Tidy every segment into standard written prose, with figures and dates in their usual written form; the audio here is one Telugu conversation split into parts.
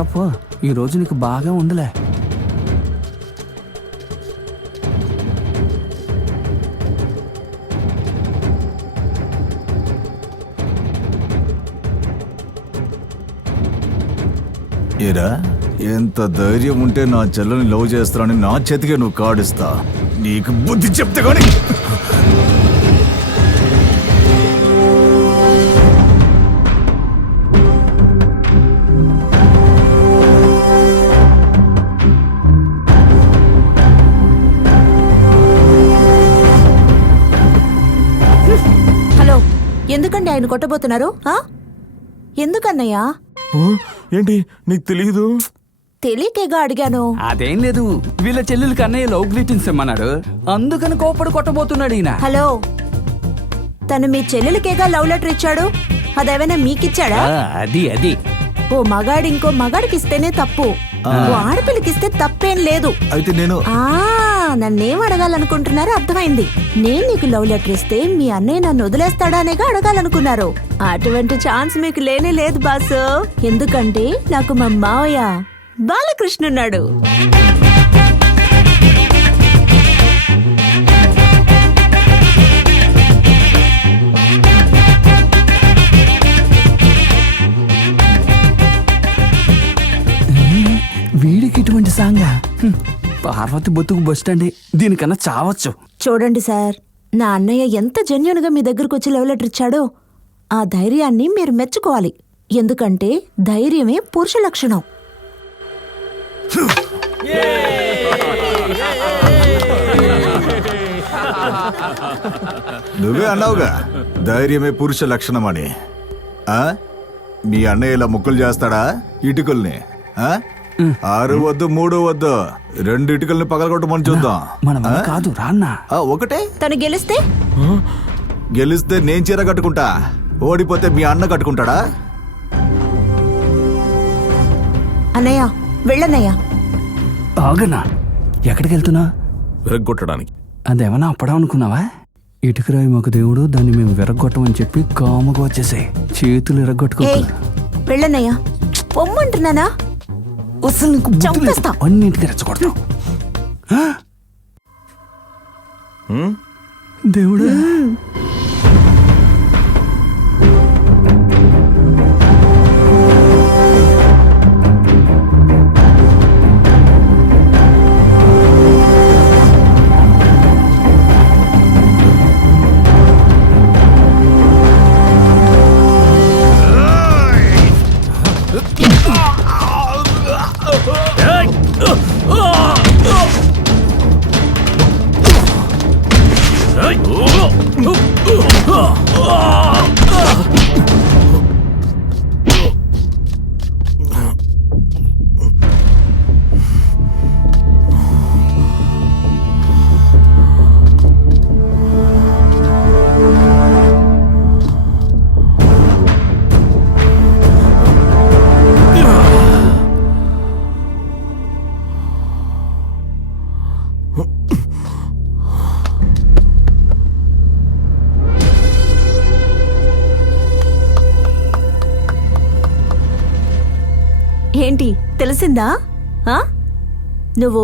పోరా పో, ఈ రోజు నీకు బాగా ఉందిలే. ఏరా, ఎంత ధైర్యం ఉంటే నా చెల్లని లవ్ చేస్తానని నా చేతికే నువ్వు కాడిస్తా. నీకు బుద్ధి చెప్తే కానీ. హలో, ఎందుకండి ఆయన కొట్టబోతున్నారు? ఎందుకన్నయ్యా? ఏంటి నీకు తెలీదు? తెలియకేగా అడిగాను. అదేం లేదు, వీళ్ళ చెల్లెలకి అన్నయ్య లవ్ గ్రీటింగ్స్ ఇమ్మన్నాడు, అందుకని కోపడి కొట్టబోతున్నాడు ఈయన. హలో, తను మీ చెల్లెలకేగా లవ్ లెటర్ ఇచ్చాడు, అదేమైనా మీకిచ్చాడా? అది ఓ మగాడు ఇంకో మగాడికి ఇస్తేనే తప్పు, ఓ ఆడపిల్లకిస్తే తప్పేం లేదు. అయితే నేను నన్నేం అడగాలనుకుంటున్నారో అర్థమైంది. నేను నీకు లవ్ లెటర్ ఇస్తే మీ అన్నయ్య నన్ను వదిలేస్తాడానేగా అడగాలనుకున్నారు. అటువంటి ఛాన్స్ మీకు లేనే లేదు బాసు. ఎందుకంటే నాకు మా మావయ్య బాలకృష్ణ ఉన్నాడు. వీడికి ఇటువంటి సాంగా? పార్వతి బొత్తుకు బస్ స్టాండ్, దీనికన్నా చావచ్చు. చూడండి సార్, నా అన్నయ్య ఎంత జెన్యూన్ గా మీ దగ్గరకు వచ్చి లవ్ లెటర్ ఇచ్చాడో ఆ ధైర్యాన్ని మీరు మెచ్చుకోవాలి. ఎందుకంటే ధైర్యమే పురుష లక్షణం. నువ్వే అన్నావుగా ధైర్యమే పురుష లక్షణం అని. మీ అన్నయ్య ఇలా ముక్కలు చేస్తాడా ఇటుకల్ని? 6 వద్దు 3 వద్దు, 2 ఇటుకల్ని పగలగొట్టమని చూద్దాం. మన కాదు రాన్నా. ఒకటే తను గెలిస్తే నేను చీర కట్టుకుంటా, ఓడిపోతే మీ అన్న కట్టుకుంటాడా? అన్నయ్య వెళ్ళన్నయ్య. ఆగనా, ఎక్కడికి వెళ్తున్నా? విరగ్గొట్టడానికి. అదేమన్నా అప్పడం అనుకున్నావా? ఇటుకరాయి మాకు దేవుడు, దాన్ని మేము విరగొట్టమని చెప్పి కాముగా వచ్చేసాయి. చేతులు విరగొట్టుకో. వెళ్ళన్నయ్య, పొమ్మంటున్నానా? అసలు నీకు చంపేస్తా. అన్నింటికి రెచ్చగొడతావు. దేవుడు ఏంటి తెలిసిందా? నువ్వు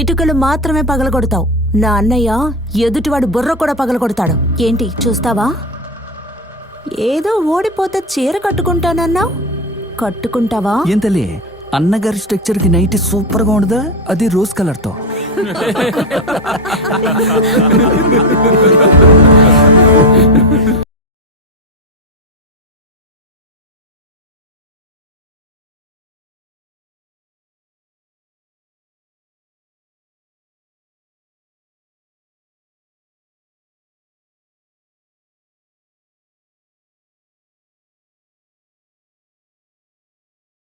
ఇటుకలు మాత్రమే పగలగొడతావు, నా అన్నయ్య ఎదుటివాడు బుర్ర కూడా పగలగొడతాడు. ఏంటి చూస్తావా? ఏదో ఓడిపోతే చీర కట్టుకుంటానన్నావు, కట్టుకుంటావా? ఏంతలే, అన్నగారి స్ట్రక్చర్ కి నైట్ సూపర్ గా ఉండదా? అది రోజ్ కలర్ తో.